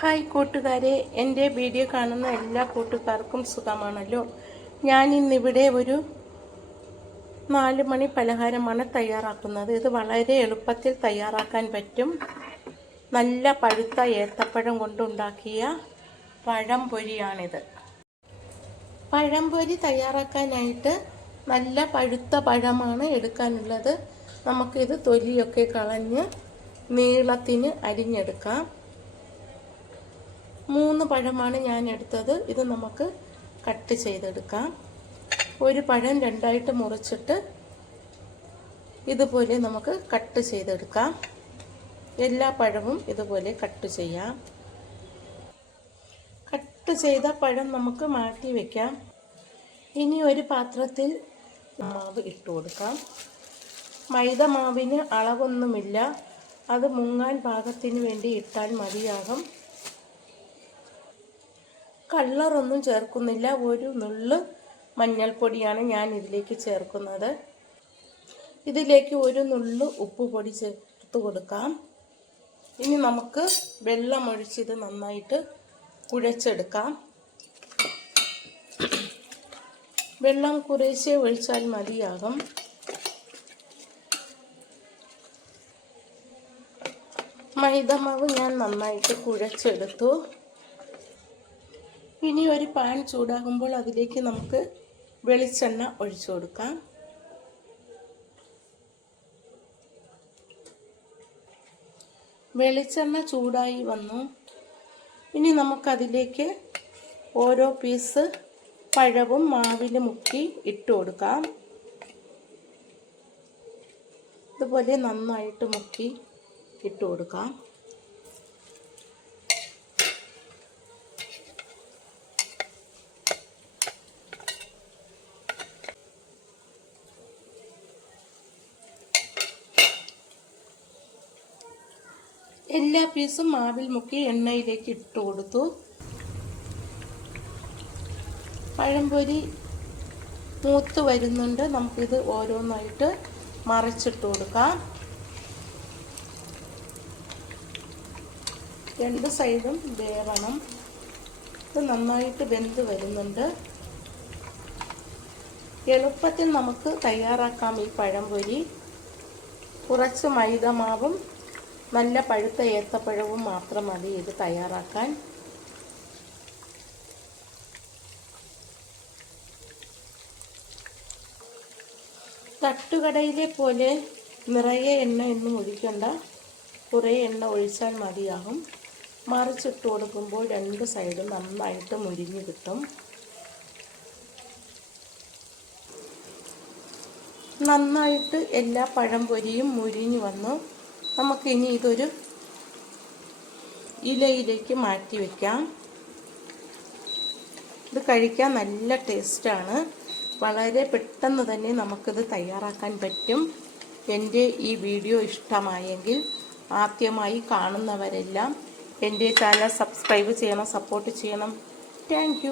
Hi കൂട്ടുകാരെ എന്റെ video കാണുന്ന എല്ലാ കൂട്ടുകാർക്കും സുഖമാണല്ലോ. ഞാൻ ഇന്നിവിടെ ഒരു നാല് മണി പലഹാരമാണ് തയ്യാറാക്കുന്നത്. ഇത് വളരെ എളുപ്പത്തിൽ തയ്യാറാക്കാൻ പറ്റും. നല്ല പഴുത്ത ഏത്തപ്പഴം കൊണ്ടുണ്ടാക്കിയ പഴംപൊരിയാണിത്. പഴംപൊരി തയ്യാറാക്കാനായിട്ട് നല്ല പഴുത്ത പഴമാണ് എടുക്കാനുള്ളത്. നമുക്കിത് തൊലിയൊക്കെ കളഞ്ഞ് നീളത്തിന് അരിഞ്ഞെടുക്കാം. മൂന്ന് പഴമാണ് ഞാൻ എടുത്തത് ഇത് നമുക്ക് കട്ട് ചെയ്തെടുക്കാം. ഒരു പഴം രണ്ടായിട്ട് മുറിച്ചിട്ട് ഇതുപോലെ നമുക്ക് കട്ട് ചെയ്തെടുക്കാം. എല്ലാ പഴവും ഇതുപോലെ കട്ട് ചെയ്യാം. കട്ട് ചെയ്ത പഴം നമുക്ക് മാറ്റി വയ്ക്കാം ഇനി ഒരു പാത്രത്തിൽ മാവ് ഇട്ട് കൊടുക്കാം. മൈദ മാവിന് അളവൊന്നുമില്ല. അത് മുങ്ങാൻ പാകത്തിന് വേണ്ടി ഇട്ടാൽ മതിയാകും. കളറൊന്നും ചേർക്കുന്നില്ല. ഒരു നുള്ള് മഞ്ഞൾപ്പൊടിയാണ് ഞാൻ ഇതിലേക്ക് ചേർക്കുന്നത്. ഇതിലേക്ക് ഒരു നുള്ളു ഉപ്പ് പൊടി ചേർത്ത് കൊടുക്കാം. ഇനി നമുക്ക് വെള്ളം ഇത് നന്നായിട്ട് കുഴച്ചെടുക്കാം. വെള്ളം കുറേശ്ശെ ഒഴിച്ചാൽ മതിയാകും. മൈദമാവ് ഞാൻ നന്നായിട്ട് കുഴച്ചെടുത്തു. ഇനി ഒരു പാൻ ചൂടാകുമ്പോൾ അതിലേക്ക് നമുക്ക് വെളിച്ചെണ്ണ ഒഴിച്ചു കൊടുക്കാം. വെളിച്ചെണ്ണ ചൂടായി വന്നു. ഇനി നമുക്കതിലേക്ക് ഓരോ പീസ് പഴവും മാവിൽ മുക്കി ഇട്ട് കൊടുക്കാം. ഇതുപോലെ നന്നായിട്ട് മുക്കി ഇട്ട് കൊടുക്കാം. എല്ലാ പീസും മാവിൽ മുക്കി എണ്ണയിലേക്ക് ഇട്ട് കൊടുത്തു. പഴംപൊരി മൂത്ത് വരുന്നുണ്ട്. നമുക്കിത് ഓരോന്നായിട്ട് മറിച്ചിട്ട് കൊടുക്കാം. രണ്ട് സൈഡും വേവണം. ഇത് നന്നായിട്ട് വെന്ത് വരുന്നുണ്ട്. എളുപ്പത്തിൽ നമുക്ക് തയ്യാറാക്കാം ഈ പഴംപൊരി. കുറച്ച് മൈദമാവും നല്ല പഴുത്ത ഏത്തപ്പഴവും മാത്രം മതി. ഇത് തയ്യാറാക്കാൻ. തട്ടുകടയിലെ പോലെ നിറയെ എണ്ണ ഒന്നും ഒഴിക്കണ്ട. കുറേ എണ്ണ ഒഴിച്ചാൽ മതിയാകും. മറിച്ചിട്ട് കൊടുക്കുമ്പോൾ രണ്ട് സൈഡും നന്നായിട്ട് മുരിഞ്ഞ് കിട്ടും. നന്നായിട്ട് എല്ലാ പഴംപൊരിയും മുരിഞ്ഞ് വന്നു. നമുക്കിനി ഇതൊരു ഇലയിലേക്ക് മാറ്റി വയ്ക്കാം ഇത് കഴിക്കാൻ നല്ല ടേസ്റ്റാണ്. വളരെ പെട്ടെന്ന് തന്നെ നമുക്കിത് തയ്യാറാക്കാൻ പറ്റും. എന്റെ ഈ വീഡിയോ ഇഷ്ടമായെങ്കിൽ ആദ്യമായി കാണുന്നവരെല്ലാം എന്റെ ചാനൽ സബ്സ്ക്രൈബ് ചെയ്യണം സപ്പോർട്ട് ചെയ്യണം. താങ്ക്